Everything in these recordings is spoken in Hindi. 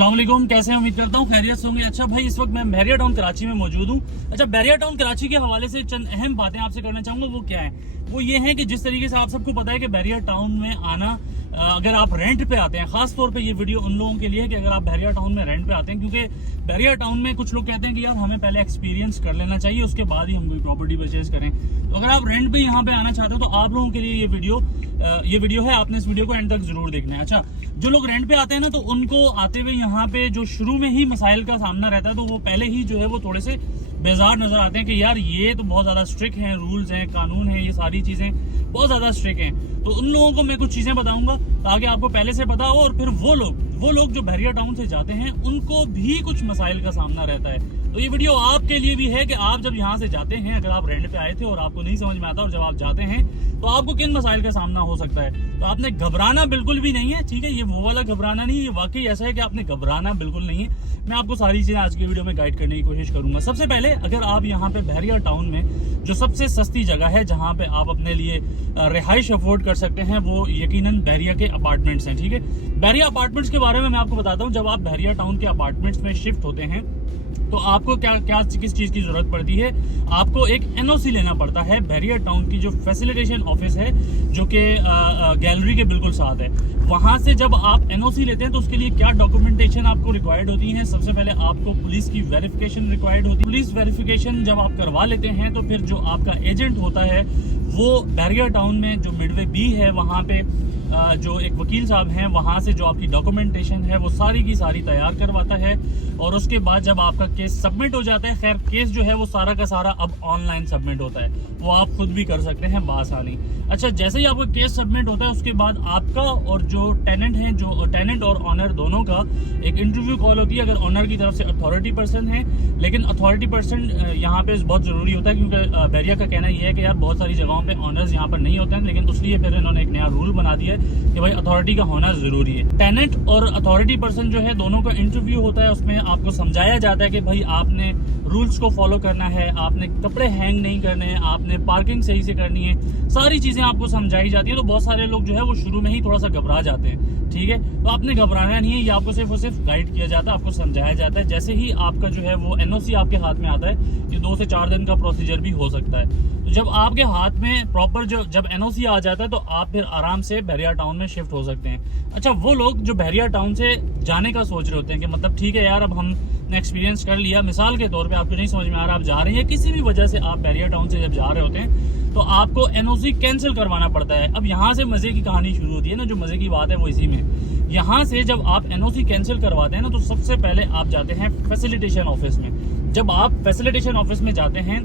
अस्सलामुअलैकुम, कैसे हैं? उम्मीद करता हूँ खैरियत से होंगे। अच्छा भाई, इस वक्त मैं बहरिया टाउन कराची में मौजूद हूँ। अच्छा, बहरिया टाउन कराची के हवाले से चंद अहम बातें आपसे करना चाहूंगा। वो क्या है? वो ये है कि जिस तरीके से आप सबको पता है कि बहरिया टाउन में आना, अगर आप रेंट पे आते हैं, खास तौर पे ये वीडियो उन लोगों के लिए है कि अगर आप बहरिया टाउन में रेंट पे आते हैं, क्योंकि बहरिया टाउन में कुछ लोग कहते हैं कि यार हमें पहले एक्सपीरियंस कर लेना चाहिए, उसके बाद ही हम कोई प्रॉपर्टी परचेज करें। तो अगर आप रेंट पे यहाँ पे आना चाहते हो तो आप लोगों के लिए ये वीडियो है। आपने इस वीडियो को एंड तक जरूर देखना है। अच्छा, जो लोग रेंट पे आते हैं ना, तो उनको आते हुए यहाँ पे जो शुरू में ही मसाइल का सामना रहता है, तो वो पहले ही जो है वो थोड़े से बेजार नजर आते हैं कि यार ये तो बहुत ज्यादा स्ट्रिक्ट हैं, रूल्स हैं, कानून हैं, ये सारी चीजें बहुत ज्यादा स्ट्रिक्ट हैं। तो उन लोगों को मैं कुछ चीजें बताऊंगा ताकि आपको पहले से पता हो, और फिर वो लोग जो बहरिया टाउन से जाते हैं उनको भी कुछ मसाइल का सामना रहता है। तो ये वीडियो आपके लिए भी है कि आप जब यहाँ से जाते हैं, अगर आप रेंट पे आए थे और आपको नहीं समझ में आता, और जब आप जाते हैं तो आपको किन मसाइल का सामना हो सकता है। तो आपने घबराना बिल्कुल भी नहीं है, ठीक है? ये वो वाला घबराना नहीं है, ये वाकई ऐसा है कि आपने घबराना बिल्कुल नहीं है। मैं आपको सारी चीजें आज की वीडियो में गाइड करने की कोशिश करूंगा। सबसे पहले, अगर आप यहाँ पे बहरिया टाउन में जो सबसे सस्ती जगह है जहाँ पे आप अपने लिए रिहाइश अफोर्ड कर सकते हैं, वो यकीनन बहरिया के अपार्टमेंट्स हैं। ठीक है, बहरिया अपार्टमेंट्स के बारे में मैं आपको बताता हूँ। जब आप बहरिया टाउन के अपार्टमेंट्स में शिफ्ट होते हैं तो आपको किस चीज की जरूरत पड़ती है? आपको एक एनओसी लेना पड़ता है। बहरिया टाउन की जो फैसिलिटेशन ऑफिस है, जो कि गैलरी के बिल्कुल साथ है, वहां से जब आप एनओसी लेते हैं तो उसके लिए क्या डॉक्यूमेंटेशन आपको रिक्वायर्ड होती है? सबसे पहले आपको पुलिस की वेरिफिकेशन रिक्वायर्ड होती है। पुलिस वेरिफिकेशन जब आप करवा लेते हैं तो फिर जो आपका एजेंट होता है वो बहरिया टाउन में जो मिडवे बी है, वहां पे जो एक वकील साहब हैं, वहां से जो आपकी डॉक्यूमेंटेशन है वो सारी की सारी तैयार करवाता है। और उसके बाद जब आपका केस सबमिट हो जाता है, खैर केस जो है वो सारा का सारा अब ऑनलाइन सबमिट होता है, वो आप खुद भी कर सकते हैं बासानी। अच्छा, जैसे ही आपका केस सबमिट होता है उसके बाद आपका और जो टेनेंट है, जो टेनेंट और ऑनर दोनों का एक इंटरव्यू कॉल होती है। अगर ऑनर की तरफ से अथॉरिटी पर्सन है, लेकिन अथॉरिटी पर्सन यहाँ पे बहुत जरूरी होता है, क्योंकि बहरिया का कहना यह है कि यार बहुत सारी जगहों पे ऑनर्स यहाँ पर नहीं होते हैं, लेकिन इसलिए फिर इन्होंने एक नया रूल बना दिया है कि भाई अथॉरिटी का होना जरूरी है। टेनेंट और अथॉरिटी पर्सन जो है दोनों का इंटरव्यू होता है। उसमें आपको समझाया जाता है कि भाई आपने रूल्स को फॉलो करना है, आपने कपड़े हैंग नहीं करने हैं, आपने पार्किंग सही से करनी है, सारी चीजें आपको समझाई जाती है। तो बहुत सारे लोग जो है वो शुरू में ही थोड़ा सा घबरा जाते हैं। ठीक है, तो आपने घबराना नहीं है, ये आपको सिर्फ और सिर्फ गाइड किया जाता है, आपको समझाया जाता है। जैसे ही आपका जो है वो एनओसी आपके हाथ में आता है, ये 2 से 4 दिन का प्रोसीजर भी हो सकता है। तो जब आपके हाथ में प्रॉपर जब एनओसी आ जाता है तो आप फिर आराम से बहरिया टाउन में शिफ्ट हो सकते हैं। अच्छा, वो लोग जो बहरिया टाउन से जाने का सोच रहे होते हैं कि मतलब ठीक है यार, अब हमने एक्सपीरियंस कर लिया, मिसाल के तौर पे आपको नहीं समझ में आ रहा, आप जा रहे हैं किसी भी वजह से, आप बहरिया टाउन से जब जा रहे होते हैं तो आपको एनओसी कैंसिल करवाना पड़ता है। अब यहाँ से मजे की कहानी शुरू होती है ना, जो मजे की बात है वो इसी में। यहाँ से जब आप एनओसी कैंसिल करवाते हैं ना, तो सबसे पहले आप जाते हैं फैसिलिटेशन ऑफिस में। जब आप फैसिलिटेशन ऑफिस में जाते हैं,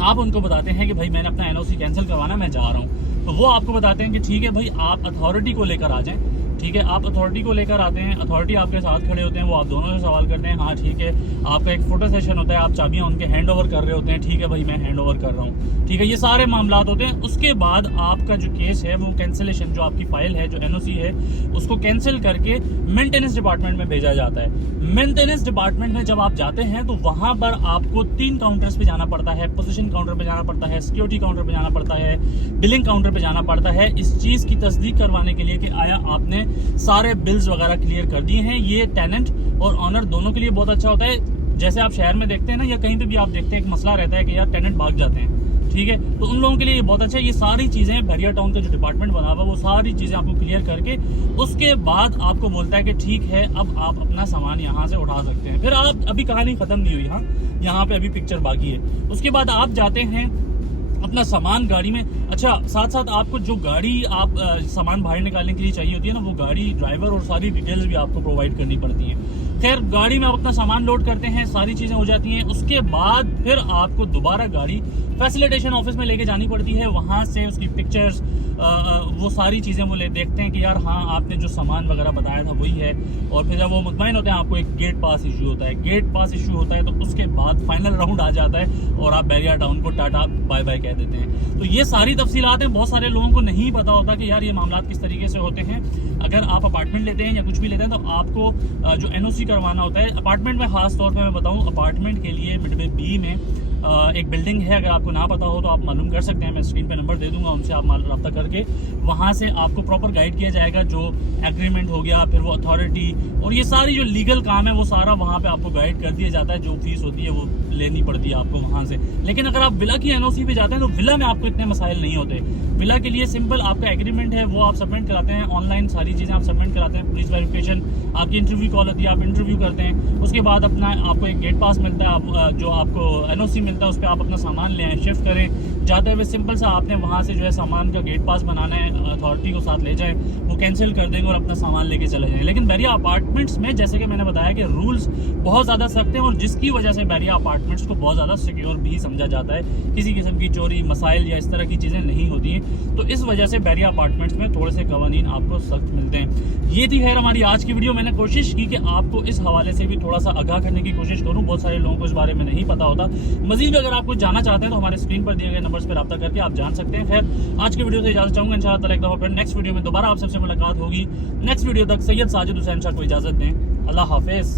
आप उनको बताते हैं कि भाई मैंने अपना एनओसी कैंसिल करवाना, मैं जा रहा हूँ। तो वो आपको बताते हैं कि ठीक है भाई, आप अथॉरिटी को लेकर आ जाएं। ठीक है, आप अथॉरिटी को लेकर आते हैं, अथॉरिटी आपके साथ खड़े होते हैं, वो आप दोनों से सवाल करते हैं, हाँ ठीक है। आपका एक फोटो सेशन होता है, आप चाबियां उनके हैंड ओवर कर रहे होते हैं, ठीक है भाई मैं हैंड ओवर कर रहा हूँ, ठीक है, ये सारे मामलात होते हैं। उसके बाद आपका जो केस है वो कैंसिलेशन, जो आपकी फाइल है, जो एनओसी है, उसको कैंसिल करके मेंटेनेंस डिपार्टमेंट में भेजा जाता है। मेंटेनेंस डिपार्टमेंट में जब आप जाते हैं तो वहां पर आपको 3 काउंटर्स पे जाना पड़ता है। पोजीशन काउंटर पे जाना पड़ता है, सिक्योरिटी काउंटर पे जाना पड़ता है, बिलिंग काउंटर पे जाना पड़ता है, इस चीज की तस्दीक करवाने के लिए कि आया आपने सारे बिल्स वगैरह क्लियर कर दिए हैं। ये टेनेंट और ऑनर दोनों के लिए बहुत अच्छा होता है। जैसे आप शहर में देखते हैं ना, या कहीं पे भी आप देखते हैं, एक मसला रहता है कि यार टेनेंट भाग जाते हैं, ठीक है, तो उन लोगों के लिए ये बहुत अच्छा है। ये सारी चीजें बहरिया टाउन का जो डिपार्टमेंट बना हुआ, वो सारी चीजें आपको क्लियर करके उसके बाद आपको बोलता है कि ठीक है, अब आप अपना सामान यहाँ से उठा सकते हैं। फिर आप, अभी कहानी खत्म नहीं हुई, यहाँ पे अभी पिक्चर बाकी है। उसके बाद आप जाते हैं अपना सामान गाड़ी में। अच्छा, साथ साथ आपको जो गाड़ी आप सामान बाहर निकालने के लिए चाहिए होती है ना, वो गाड़ी, ड्राइवर और सारी डिटेल्स भी आपको प्रोवाइड करनी पड़ती हैं। खैर, गाड़ी में आप अपना सामान लोड करते हैं, सारी चीजें हो जाती हैं। उसके बाद फिर आपको दोबारा गाड़ी फैसिलिटेशन ऑफिस में लेके जानी पड़ती है। वहां से उसकी पिक्चर्स, वो सारी चीजें वो देखते हैं कि यार हाँ, आपने जो सामान वगैरह बताया था वही है। और फिर जब वो मुतमईन होते हैं, आपको एक गेट पास इशू होता है। गेट पास इशू होता है तो उसके बाद फाइनल राउंड आ जाता है और आप बहरिया टाउन को टाटा बाय बाय कह देते हैं। तो ये सारी तफसीलात हैं। बहुत सारे लोगों को नहीं पता होता कि यार ये मामला किस तरीके से होते हैं। अगर आप अपार्टमेंट लेते हैं या कुछ भी लेते हैं तो आपको जो एनओसी करवाना होता है अपार्टमेंट में। खास तौर पे मैं बताऊं, अपार्टमेंट के लिए मिडवे बी में एक बिल्डिंग है, अगर आपको ना पता हो तो आप मालूम कर सकते हैं, मैं स्क्रीन पे नंबर दे दूंगा, उनसे आप रब्ता करके वहाँ से आपको प्रॉपर गाइड किया जाएगा। जो एग्रीमेंट हो गया, फिर वो अथॉरिटी और ये सारी जो लीगल काम है वो सारा वहाँ पे आपको गाइड कर दिया जाता है। जो फीस होती है वो लेनी पड़ती है आपको वहाँ से। लेकिन अगर आप विला की एनओसी पे जाते हैं तो विला में आपको इतने मसाइल नहीं होते। विला के लिए सिंपल आपका एग्रीमेंट है वो आप सबमिट कराते हैं, ऑनलाइन सारी चीज़ें आप सबमिट कराते हैं, पुलिस वेरिफिकेशन, आपकी इंटरव्यू कॉल होती है, आप इंटरव्यू करते हैं, उसके बाद अपना आपको एक गेट पास मिलता है, आप जो आपको एनओसी मिलता है उस पर आप अपना सामान ले आए, शिफ्ट करें। जाते हुए सिंपल सा आपने वहाँ से जो है सामान का गेट पास बनाना है, अथॉरिटी को साथ ले जाएं, वो कैंसिल कर देंगे और अपना सामान लेके चले जाएं। लेकिन बैरिया अपार्टमेंट्स में जैसे कि मैंने बताया कि रूल्स बहुत ज़्यादा सख्त हैं और जिसकी वजह से बैरिया अपार्टमेंट्स को बहुत ज़्यादा सिक्योर भी समझा जाता है। किसी किस्म की चोरी मसाइल या इस तरह की चीज़ें नहीं होती हैं, तो इस वजह से बैरिया अपार्टमेंट्स में थोड़े से कवानीन आपको सख्त मिलते हैं। ये थी खैर हमारी आज की वीडियो। मैंने कोशिश की कि आपको इस हवाले से भी थोड़ा सा आगाह करने की कोशिश करूँ, बहुत सारे लोगों को इस बारे में नहीं पता होता। मजीद अगर आप कुछ जानना चाहते हैं तो हमारे स्क्रीन पर दिए गए नंबर्स पर रब्ता करके आप जान सकते हैं। खैर आज की वीडियो से इजाजत चाहूँगा, इंशाअल्लाह ताला एक दफ़ा फिर नेक्स्ट वीडियो में दोबारा आप सबसे मुलाकात होगी। नेक्स्ट वीडियो तक सैयद साजिद हुसैन शाह को इजाज़त दें। अल्लाह हाफिज़।